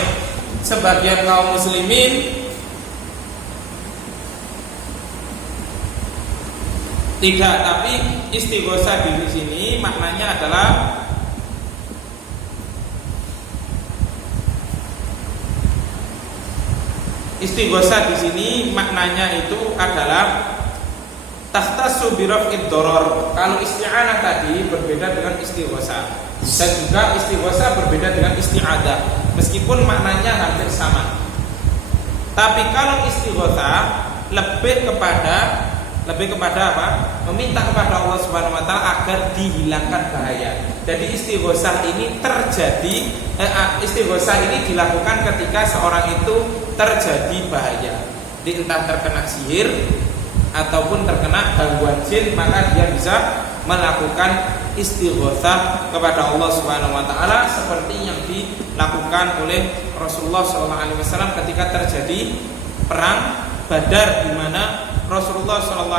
sebagian kaum muslimin. Tidak, tapi istighosah di sini maknanya adalah istighosah di sini maknanya itu adalah tahtassu bi raf'id doror. Kalau isti'anah tadi berbeda dengan istighosah, dan juga istighosah berbeda dengan isti'adah, meskipun maknanya hampir sama. Tapi kalau istighosah lebih kepada apa? Meminta kepada Allah Subhanahu wa taala agar dihilangkan bahaya. Jadi istighosah ini istighosah ini dilakukan ketika seorang itu terjadi bahaya, entah terkena sihir ataupun terkena gangguan jin, maka dia bisa melakukan istighosah kepada Allah Subhanahu wa taala seperti yang dilakukan oleh Rasulullah SAW ketika terjadi perang Badar, di mana Rasulullah SAW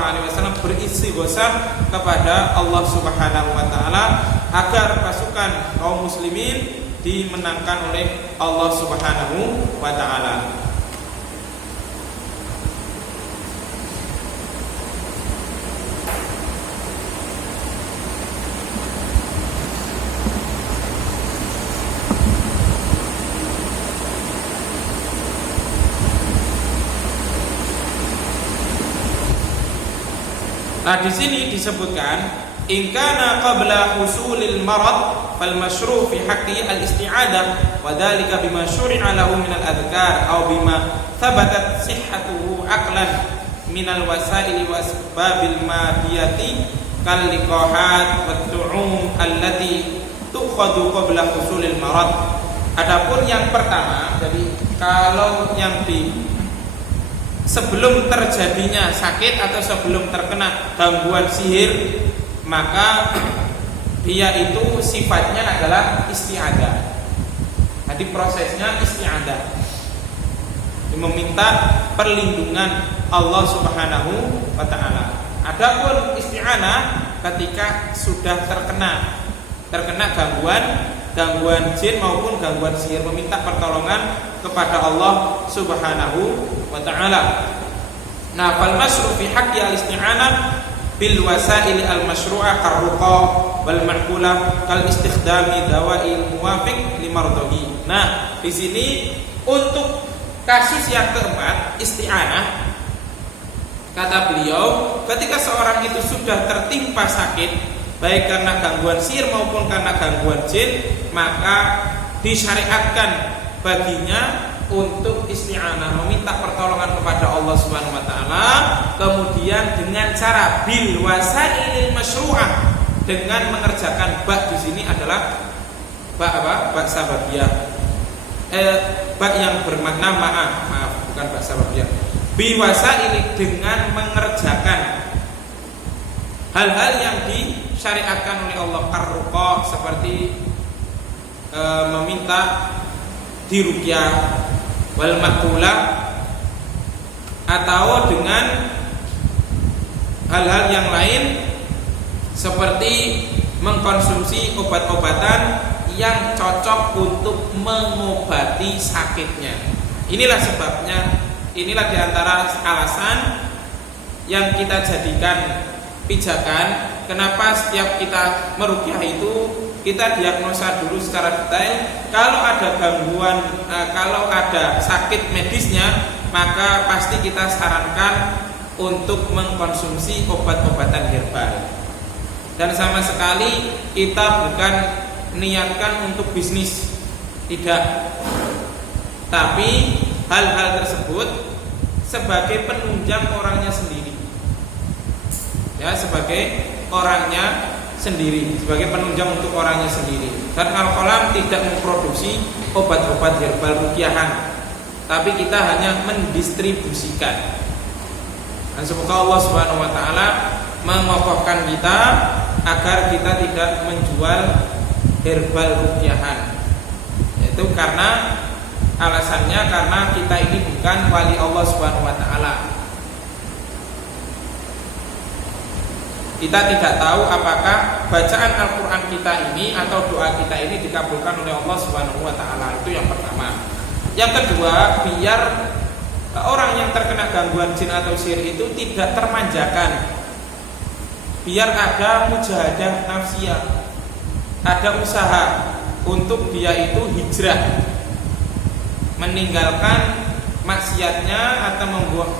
beristighosah kepada Allah Subhanahu wa taala agar pasukan kaum muslimin dimenangkan oleh Allah Subhanahu wa taala. Nah, di sini disebutkan in kana qabla husulil marad fal masyru' fi haqqi al isti'adah wa dhalika bima syuri'a lahu min al adhkar aw bima thabatat sihhatuhu aqlan min al wasaili wa asbabil madiyati kal liqahat wat tu'um allati tu'khadhu qabla husulil marad. Adapun yang pertama, jadi kalau yang sebelum terjadinya sakit atau sebelum terkena gangguan sihir, maka dia itu sifatnya adalah isti'adah. Jadi prosesnya isti'adah, meminta perlindungan Allah Subhanahu wa taala. Adapun isti'anah ketika sudah terkena gangguan jin maupun gangguan sihir, meminta pertolongan kepada Allah Subhanahu wa taala. Nah, fal masyru' fi haqqi al-isti'anah bil wasail al-masyru'ah karruqa wal ma'kulah kal istikhdami dawa'il muwafiq limardhi. Nah, di sini untuk kasus yang keempat, isti'anah, kata beliau, ketika seorang itu sudah tertimpa sakit baik karena gangguan sihir maupun karena gangguan jin, maka disyariatkan baginya untuk isti'anah, meminta pertolongan kepada Allah Subhanahu wa taala, kemudian dengan cara bil wasailil masyru'ah, dengan mengerjakan ba di sini adalah ba apa? Ba sababiyah. Ba yang bermakna maaf, bukan ba sababiyah. Bi wasaili, dengan mengerjakan hal-hal yang disyariatkan oleh Allah, karruqa seperti meminta diruqyah, wal ma'kulah, atau dengan hal-hal yang lain seperti mengkonsumsi obat-obatan yang cocok untuk mengobati sakitnya. Inilah sebabnya, inilah diantara alasan yang kita jadikan pijakan kenapa setiap kita meruqyah itu kita diagnosa dulu secara detail. Kalau ada gangguan, kalau ada sakit medisnya, maka pasti kita sarankan untuk mengkonsumsi obat-obatan herbal. Dan sama sekali kita bukan niatkan untuk bisnis, tidak. Tapi hal-hal tersebut sebagai penunjang orangnya sendiri, ya, sebagai orangnya sendiri, sebagai penunjang untuk orangnya sendiri. Dan Al-Qalam tidak memproduksi obat-obat herbal ruqyahan, tapi kita hanya mendistribusikan. Dan semoga Allah Subhanahu wa taala mengokohkan kita agar kita tidak menjual herbal ruqyahan. Yaitu karena alasannya karena kita ini bukan wali Allah Subhanahu wa taala. Kita tidak tahu apakah bacaan Al-Quran kita ini atau doa kita ini dikabulkan oleh Allah Subhanahu wa Ta'ala. Itu yang pertama. Yang kedua, biar orang yang terkena gangguan jin atau sihir itu tidak termanjakan. Biar ada mujahadah nafsiyah, ada usaha untuk dia itu hijrah, meninggalkan maksiatnya atau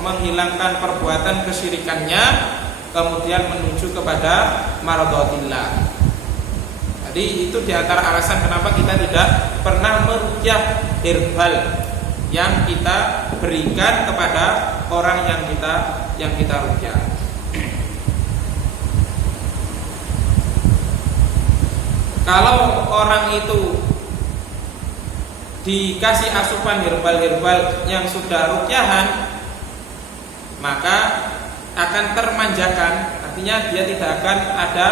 menghilangkan perbuatan kesyirikannya, kemudian menuju kepada maradhatillah. Jadi itu diantara alasan kenapa kita tidak pernah meruqyah herbal yang kita berikan kepada orang yang kita ruqyah. Kalau orang itu dikasih asupan herbal-herbal yang sudah ruqyahan, maka akan termanjakan, artinya dia tidak akan ada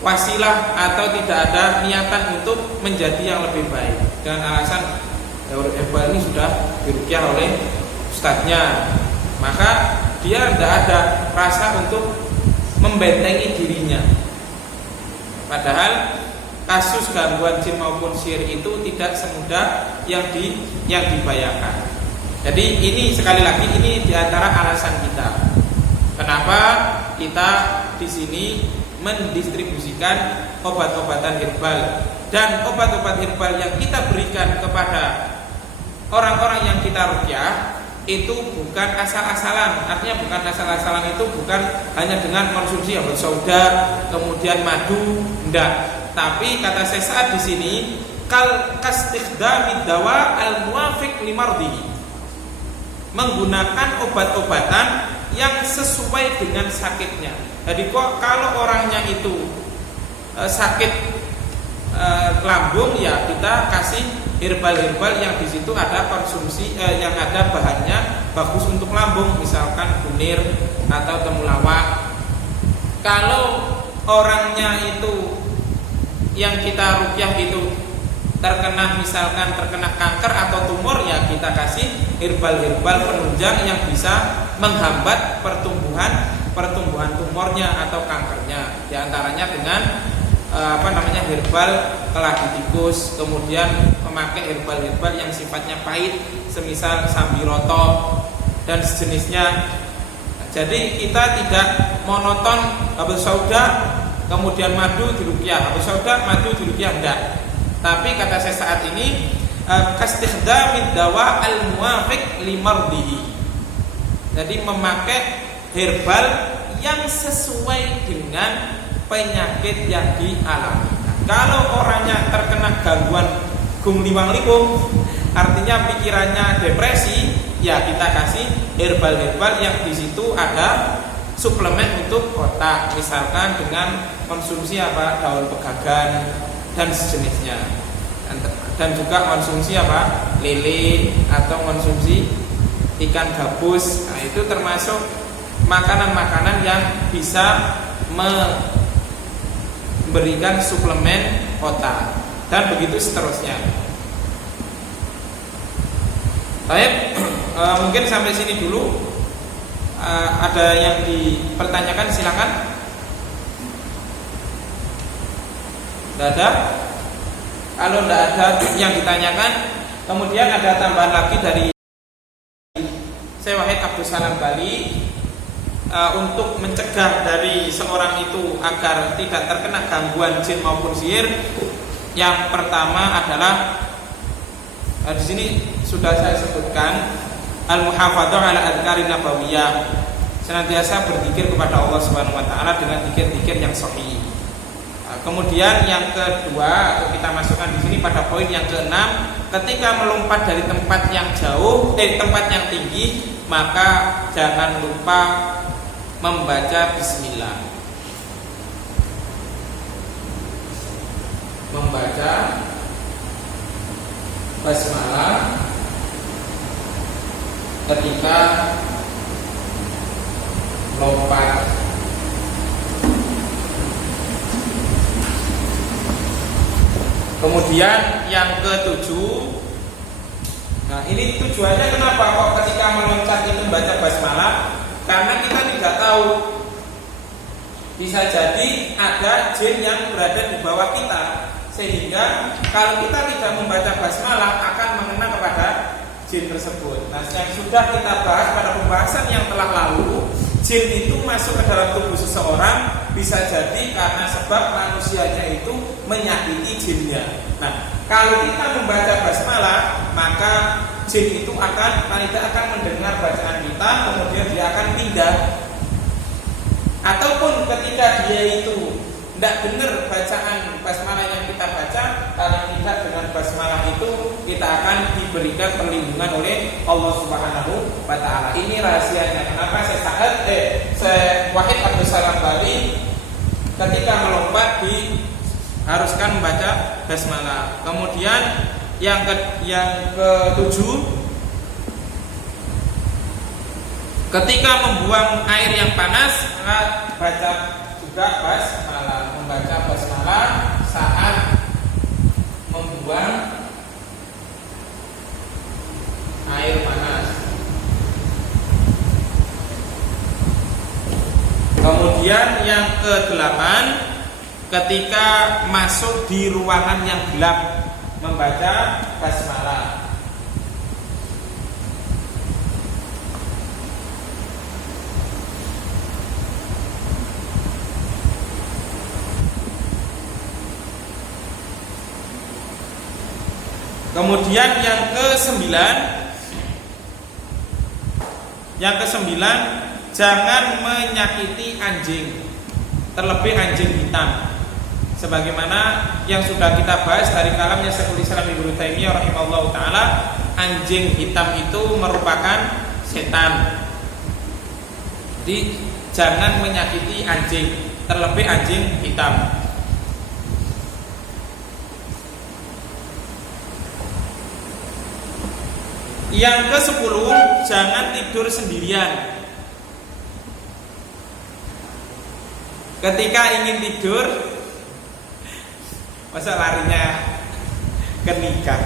wasilah atau tidak ada niatan untuk menjadi yang lebih baik dengan alasan herbal ini sudah diruqyah oleh ustadznya, maka dia tidak ada rasa untuk membentengi dirinya. Padahal kasus gangguan jin maupun sihir itu tidak semudah yang dibayangkan. Jadi ini sekali lagi ini diantara alasan kita kenapa kita di sini mendistribusikan obat-obatan herbal, dan obat-obat herbal yang kita berikan kepada orang-orang yang kita ruqyah itu bukan asal-asalan. Artinya bukan asal-asalan itu bukan hanya dengan konsumsi obat sauda kemudian madu, enggak. Tapi kata saya saat di sini kastikhdamid dawa al-muwafiq limardihi, menggunakan obat-obatan yang sesuai dengan sakitnya. Jadi kalau orangnya itu sakit lambung, ya kita kasih herbal-herbal yang di situ ada konsumsi yang ada bahannya bagus untuk lambung, misalkan kunir atau temulawak. Kalau orangnya itu yang kita ruqyah itu misalkan terkena kanker atau tumor, ya kita kasih herbal-herbal penunjang yang bisa menghambat pertumbuhan tumornya atau kankernya. Di antaranya dengan herbal keladi tikus, kemudian memakai herbal-herbal yang sifatnya pahit, semisal sambiroto dan sejenisnya. Jadi kita tidak monoton habis sauda kemudian madu diruqyah, habis sauda madu diruqyah, enggak. Tapi kata saya saat ini kastikhdamid dawa al-muwafiq limardihi. Jadi memakai herbal yang sesuai dengan penyakit yang dialami. Kalau orangnya terkena gangguan gumliwang-liwung, artinya pikirannya depresi, ya kita kasih herbal-herbal yang di situ ada suplemen untuk otak, misalkan dengan konsumsi daun pegagan dan sejenisnya, dan juga konsumsi lele atau konsumsi ikan gabus. Nah, itu termasuk makanan-makanan yang bisa memberikan suplemen otak, dan begitu seterusnya. Baik, mungkin sampai sini dulu. Ada yang dipertanyakan, silakan. Tidak ada? Kalau tidak ada yang ditanyakan, kemudian ada tambahan lagi dari Syekh Wahid Abdus Salam Bali, untuk mencegah dari seorang itu agar tidak terkena gangguan jin maupun sihir. Yang pertama adalah di sini sudah saya sebutkan, al-muhafadzah ala adhkarin nabawiyah, senantiasa berzikir kepada Allah Subhanahu wa taala dengan zikir-zikir yang sahih. Kemudian yang kedua, atau kita masukkan di sini pada poin yang keenam, ketika melompat dari tempat yang jauh, tempat yang tinggi, maka jangan lupa membaca bismillah. Membaca basmalah ketika lompat. Kemudian yang ketujuh, nah ini tujuannya kenapa kok ketika meloncat itu membaca basmalah? Karena kita tidak tahu Bisa jadi ada jin yang berada di bawah kita, sehingga kalau kita tidak membaca basmalah akan mengena kepada jin tersebut. Nah, yang sudah kita bahas pada pembahasan yang telah lalu, jin itu masuk ke dalam tubuh seseorang bisa jadi karena sebab manusianya itu menyakiti jinnya. Nah, kalau kita membaca basmalah, maka jin itu tidak akan mendengar bacaan kita, kemudian dia akan pindah. Ataupun ketika dia itu tidak benar bacaan basmalah yang kita baca, kalau tidak dengan basmalah itu kita akan diberikan perlindungan oleh Allah Subhanahu wa Ta'ala. Ini rahasianya kenapa Syekh Wahid Abdul Salam Bali ketika melompat diharuskan membaca basmalah. Kemudian yang ketujuh, ketika membuang air yang panas, maka baca juga basmalah. Membaca basmalah saat membuang air panas. Kemudian yang ke-8, ketika masuk di ruangan yang gelap, membaca basmalah. Kemudian yang ke-9, jangan menyakiti anjing, terlebih anjing hitam. Sebagaimana yang sudah kita bahas dari kalamnya Syekhul Islam Ibnu Taimiyah rahimahullahu taala, anjing hitam itu merupakan setan. Jadi jangan menyakiti anjing, terlebih anjing hitam. Yang ke-10, jangan tidur sendirian. Ketika ingin tidur, masa larinya ke nikah.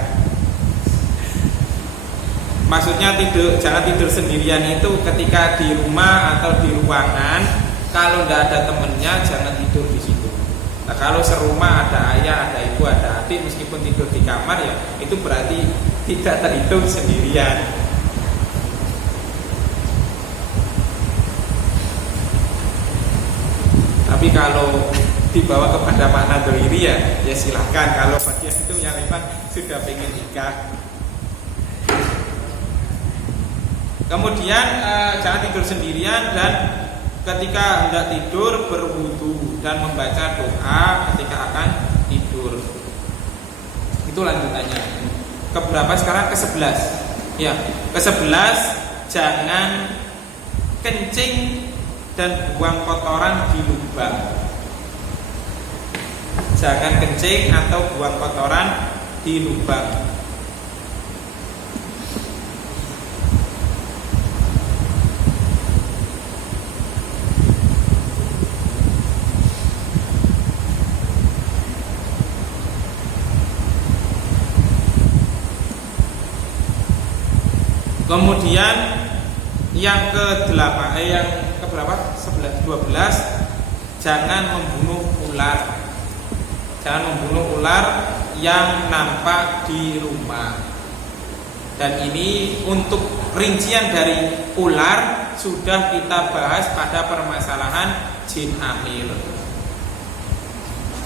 Maksudnya jangan tidur sendirian itu ketika di rumah atau di ruangan. Kalau tidak ada temennya, jangan tidur di situ. Nah, kalau serumah ada ayah, ada ibu, ada adik, meskipun tidur di kamar ya itu berarti tidak terhitung sendirian. Tapi kalau dibawa kepada makna dohiri ya silahkan. Kalau bagian itu yang memang sudah pengen nikah. Kemudian jangan tidur sendirian, dan ketika hendak tidur berwudu dan membaca doa ketika akan tidur. Itu lanjutannya. Keberapa sekarang? Ke-11. Ya, ke-11, jangan kencing dan buang kotoran di lubang. Jangan kencing atau buang kotoran di lubang. Kemudian yang ke-8, yang keberapa? 12, jangan membunuh ular. Jangan membunuh ular yang nampak di rumah. Dan ini untuk rincian dari ular sudah kita bahas pada permasalahan jin amir.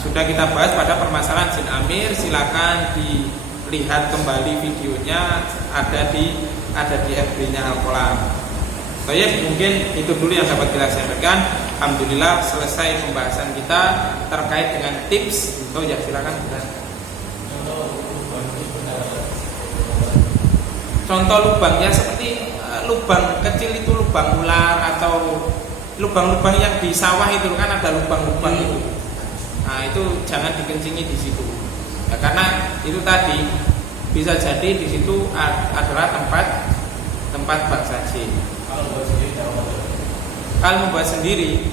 Sudah kita bahas pada permasalahan jin amir. Silakan dilihat kembali videonya, ada di FB-nya Al-Qolam. Baik, mungkin itu dulu yang dapat kita sampaikan. Alhamdulillah selesai pembahasan kita terkait dengan tips. Oh ya, silakan. Contoh lubang ya, seperti lubang kecil itu lubang ular, atau lubang-lubang yang di sawah itu kan ada lubang-lubang itu. Nah, itu jangan dikencingi di situ. Ya, karena itu tadi bisa jadi di situ adalah tempat bangsa jin. Kalau membuat sendiri,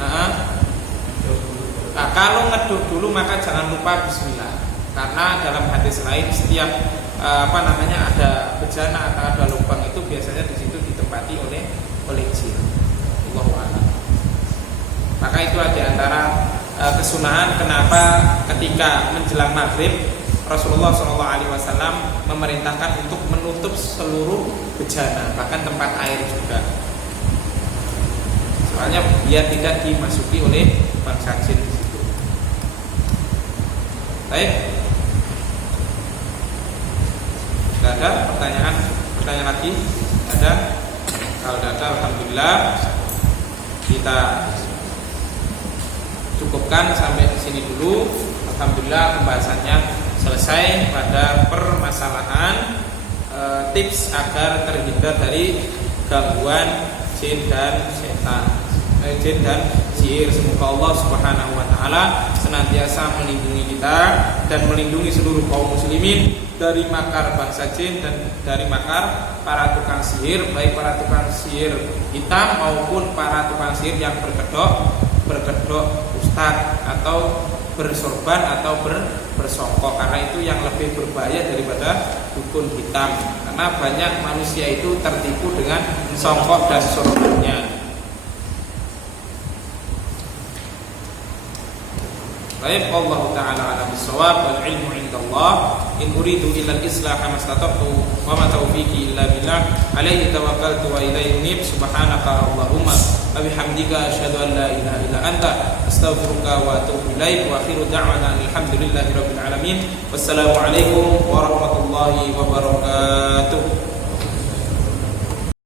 nah, kalau ngeduk dulu maka jangan lupa bismillah. Karena dalam hadis lain setiap ada bejana atau ada lubang itu biasanya di situ ditempati oleh jin. Allahu a'lam. Karena itulah diantara kesunahan kenapa ketika menjelang maghrib Rasulullah SAW memerintahkan untuk menutup seluruh bejana, bahkan tempat air juga. Soalnya biar tidak dimasuki oleh bangsa jin di situ. Baik. Tidak ada pertanyaan lagi? Ada? Kalau tidak ada, alhamdulillah kita cukupkan sampai di sini dulu. Alhamdulillah pembahasannya selesai pada permasalahan tips agar terhindar dari gangguan jin dan setan, jin dan sihir. Semoga Allah Subhanahu wa taala senantiasa melindungi kita dan melindungi seluruh kaum muslimin dari makar bangsa jin dan dari makar para tukang sihir, baik para tukang sihir hitam maupun para tukang sihir yang berkedok ustadz atau bersorban atau bersongkok, karena itu yang lebih berbahaya daripada dukun hitam, karena banyak manusia itu tertipu dengan songkok dan sorbannya. Baik, Allah Ta'ala ala bisawab wal ilmu indallah. In uridu illa al-islaha mastata'tu wa ma taufiqi illa billah alaihi tawakkaltu wa ilaihi unib. Subhanaka Allahumma wa bihamdika asyhadu an la ilaha illa anta astaghfiruka wa atubu ilaik. Wa akhiru da'wana alhamdulillahi rabbil alamin. Wassalamu alaikum warahmatullahi wabarakatuh.